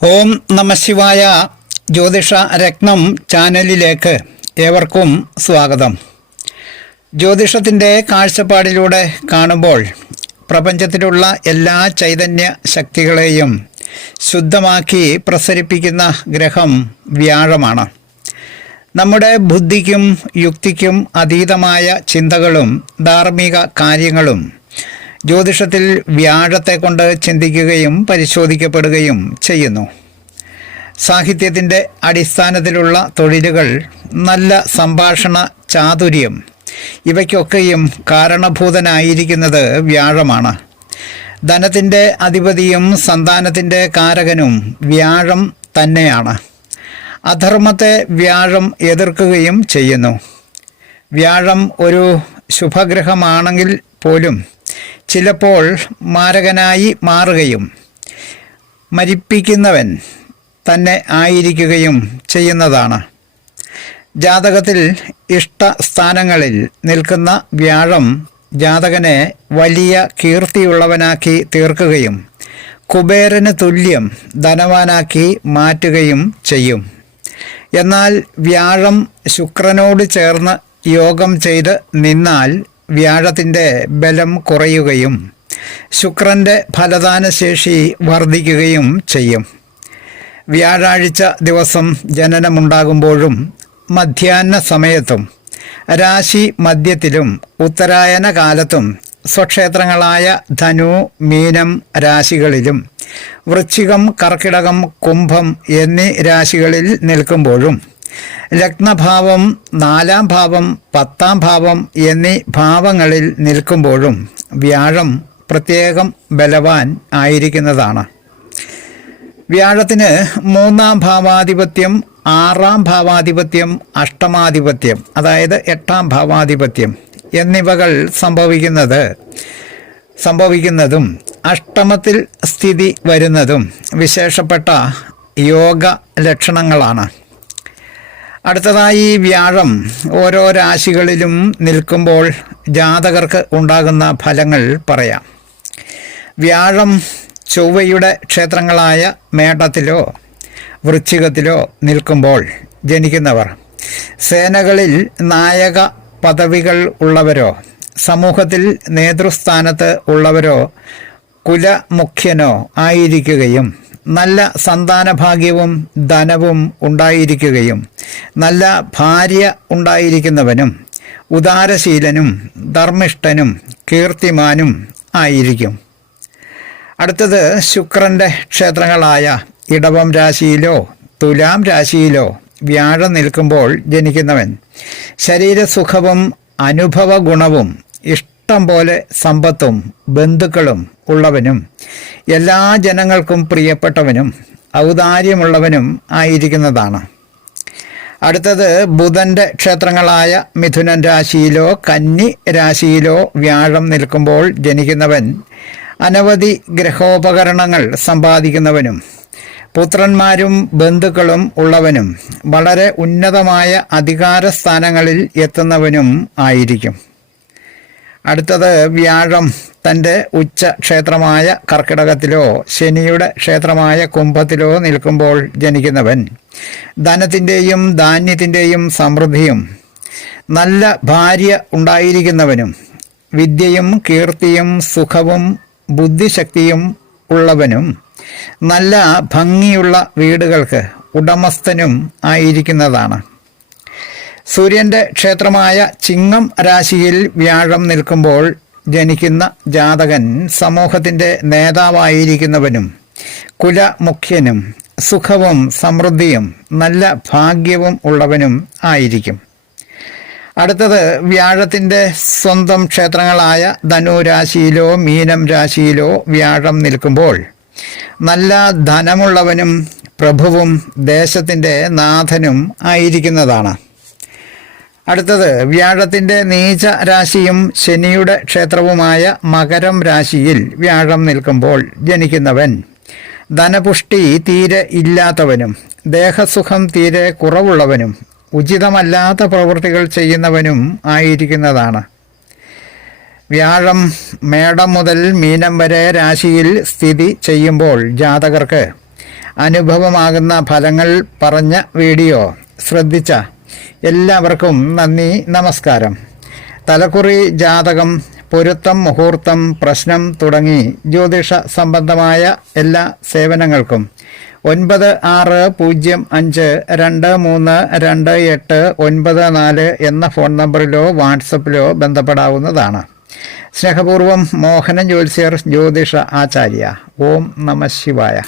ഓം നമ ശിവായ. ജ്യോതിഷ രത്നം ചാനലിലേക്ക് ഏവർക്കും സ്വാഗതം. ജ്യോതിഷത്തിൻ്റെ കാഴ്ചപ്പാടിലൂടെ കാണുമ്പോൾ പ്രപഞ്ചത്തിലുള്ള എല്ലാ ചൈതന്യ ശക്തികളെയും ശുദ്ധമാക്കി പ്രസരിപ്പിക്കുന്ന ഗ്രഹം വ്യാഴമാണ്. നമ്മുടെ ബുദ്ധിക്കും യുക്തിക്കും അതീതമായ ചിന്തകളും ധാർമ്മിക കാര്യങ്ങളും ജ്യോതിഷത്തിൽ വ്യാഴത്തെ കൊണ്ട് ചിന്തിക്കുകയും പരിശോധിക്കപ്പെടുകയും ചെയ്യുന്നു. സാഹിത്യത്തിൻ്റെ അടിസ്ഥാനത്തിലുള്ള തൊഴിലുകൾ, നല്ല സംഭാഷണ ചാതുര്യം ഇവയ്ക്കൊക്കെയും കാരണഭൂതനായിരിക്കുന്നത് വ്യാഴമാണ്. ധനത്തിൻ്റെ അധിപതിയും സന്താനത്തിൻ്റെ കാരകനും വ്യാഴം തന്നെയാണ്. അധർമ്മത്തെ വ്യാഴം എതിർക്കുകയും ചെയ്യുന്നു. വ്യാഴം ഒരു ശുഭഗ്രഹമാണെങ്കിൽ പോലും ചിലപ്പോൾ മാരകനായി മാറുകയും മരിപ്പിക്കുന്നവൻ തന്നെ ആയിരിക്കുകയും ചെയ്യുന്നതാണ്. ജാതകത്തിൽ ഇഷ്ടസ്ഥാനങ്ങളിൽ നിൽക്കുന്ന വ്യാഴം ജാതകനെ വലിയ കീർത്തിയുള്ളവനാക്കി തീർക്കുകയും കുബേരന് തുല്യം ധനവാനാക്കി മാറ്റുകയും ചെയ്യും. എന്നാൽ വ്യാഴം ശുക്രനോട് ചേർന്ന് യോഗം ചെയ്ത് നിന്നാൽ വ്യാഴത്തിൻ്റെ ബലം കുറയുകയും ശുക്രൻ്റെ ഫലദാനശേഷി വർദ്ധിക്കുകയും ചെയ്യും. വ്യാഴാഴ്ച ദിവസം ജനനമുണ്ടാകുമ്പോഴും മധ്യാഹ്ന സമയത്തും രാശി മധ്യത്തിലും ഉത്തരായന കാലത്തും സ്വക്ഷേത്രങ്ങളായ ധനു, മീനം രാശികളിലും വൃശ്ചികം, കർക്കിടകം, കുംഭം എന്നീ രാശികളിൽ നിൽക്കുമ്പോഴും ലഗ്നഭാവം, 4-ാം ഭാവം, 10-ാം ഭാവം എന്നീ ഭാവങ്ങളിൽ നിൽക്കുമ്പോഴും വ്യാഴം പ്രത്യേകം ബലവാൻ ആയിരിക്കുന്നതാണ്. വ്യാഴത്തിന് 3-ാം ഭാവാധിപത്യം, 6-ാം ഭാവാധിപത്യം, അഷ്ടമാധിപത്യം അതായത് 8-ാം ഭാവാധിപത്യം എന്നിവകൾ സംഭവിക്കുന്നതും അഷ്ടമത്തിൽ സ്ഥിതി വരുന്നതും വിശേഷപ്പെട്ട യോഗ ലക്ഷണങ്ങളാണ്. അടുത്തതായി വ്യാഴം ഓരോ രാശികളിലും നിൽക്കുമ്പോൾ ജാതകർക്ക് ഉണ്ടാകുന്ന ഫലങ്ങൾ പറയാം. വ്യാഴം ചൊവ്വയുടെ ക്ഷേത്രങ്ങളായ മേടത്തിലോ വൃശ്ചികത്തിലോ നിൽക്കുമ്പോൾ ജനിക്കുന്നവർ സേനകളിൽ നായക പദവികൾ ഉള്ളവരോ സമൂഹത്തിൽ നേതൃസ്ഥാനത്ത് ഉള്ളവരോ കുലമുഖ്യനോ ആയിരിക്കുകയും നല്ല സന്താനഭാഗ്യവും ധനവും ഉണ്ടായിരിക്കുകയും നല്ല ഭാര്യ ഉണ്ടായിരിക്കുന്നവനും ഉദാരശീലനും ധർമ്മിഷ്ഠനും കീർത്തിമാനും ആയിരിക്കും. അടുത്തത് ശുക്രൻ്റെ ക്ഷേത്രങ്ങളായ ഇടവം രാശിയിലോ തുലാം രാശിയിലോ വ്യാഴം നിൽക്കുമ്പോൾ ജനിക്കുന്നവൻ ശരീരസുഖവും അനുഭവ ഗുണവും ഇഷ്ടം പോലെ സമ്പത്തും ബന്ധുക്കളും ഉള്ളവനും എല്ലാ ജനങ്ങൾക്കും പ്രിയപ്പെട്ടവനും ഔദാര്യമുള്ളവനും ആയിരിക്കുന്നതാണ്. അടുത്തത് ബുധൻ്റെ ക്ഷേത്രങ്ങളായ മിഥുനൻ രാശിയിലോ കന്നി രാശിയിലോ വ്യാഴം നിൽക്കുമ്പോൾ ജനിക്കുന്നവൻ അനവധി ഗ്രഹോപകരണങ്ങൾ സമ്പാദിക്കുന്നവനും പുത്രന്മാരും ബന്ധുക്കളും ഉള്ളവനും വളരെ ഉന്നതമായ അധികാര സ്ഥാനങ്ങളിൽ എത്തുന്നവനും ആയിരിക്കും. അടുത്തത് വ്യാഴം തൻ്റെ ഉച്ച ക്ഷേത്രമായ കർക്കിടകത്തിലോ ശനിയുടെ ക്ഷേത്രമായ കുംഭത്തിലോ നിൽക്കുമ്പോൾ ജനിക്കുന്നവൻ ധനത്തിൻ്റെയും ധാന്യത്തിൻ്റെയും സമൃദ്ധിയും നല്ല ഭാര്യ ഉണ്ടായിരിക്കുന്നവനും വിദ്യയും കീർത്തിയും സുഖവും ബുദ്ധിശക്തിയും ഉള്ളവനും നല്ല ഭംഗിയുള്ള വീടുകൾക്ക് ഉടമസ്ഥനും ആയിരിക്കുന്നതാണ്. സൂര്യൻ്റെ ക്ഷേത്രമായ ചിങ്ങം രാശിയിൽ വ്യാഴം നിൽക്കുമ്പോൾ ജനിക്കുന്ന ജാതകൻ സമൂഹത്തിൻ്റെ നേതാവായിരിക്കുന്നവനും കുലമുഖ്യനും സുഖവും സമൃദ്ധിയും നല്ല ഭാഗ്യവും ഉള്ളവനും ആയിരിക്കും. അടുത്തത് വ്യാഴത്തിൻ്റെ സ്വന്തം ക്ഷേത്രങ്ങളായ ധനു രാശിയിലോ മീനം രാശിയിലോ വ്യാഴം നിൽക്കുമ്പോൾ നല്ല ധനമുള്ളവനും പ്രഭുവും ദേശത്തിൻ്റെ നാഥനും ആയിരിക്കുന്നതാണ്. അടുത്തത് വ്യാഴത്തിൻ്റെ നീച രാശിയും ശനിയുടെ ക്ഷേത്രവുമായ മകരം രാശിയിൽ വ്യാഴം നിൽക്കുമ്പോൾ ജനിക്കുന്നവൻ ധനപുഷ്ടി തീരെ ഇല്ലാത്തവനും ദേഹസുഖം തീരെ കുറവുള്ളവനും ഉചിതമല്ലാത്ത പ്രവൃത്തികൾ ചെയ്യുന്നവനും ആയിരിക്കുന്നതാണ്. വ്യാഴം മേടം മുതൽ മീനം വരെ രാശിയിൽ സ്ഥിതി ചെയ്യുമ്പോൾ ജാതകർക്ക് അനുഭവമാകുന്ന ഫലങ്ങൾ പറഞ്ഞ വീഡിയോ ശ്രദ്ധിച്ച എല്ലാവർക്കും നന്ദി, നമസ്കാരം. തലക്കുറി, ജാതകം, പൊരുത്തം, മുഹൂർത്തം, പ്രശ്നം തുടങ്ങി ജ്യോതിഷ സംബന്ധമായ എല്ലാ സേവനങ്ങൾക്കും 9625232894 എന്ന ഫോൺ നമ്പറിലോ വാട്സപ്പിലോ ബന്ധപ്പെടാവുന്നതാണ്. സ്നേഹപൂർവം മോഹനൻ ജ്യോത്സ്യർ, ജ്യോതിഷ ആചാര്യ. ഓം നമഃ ശിവായ.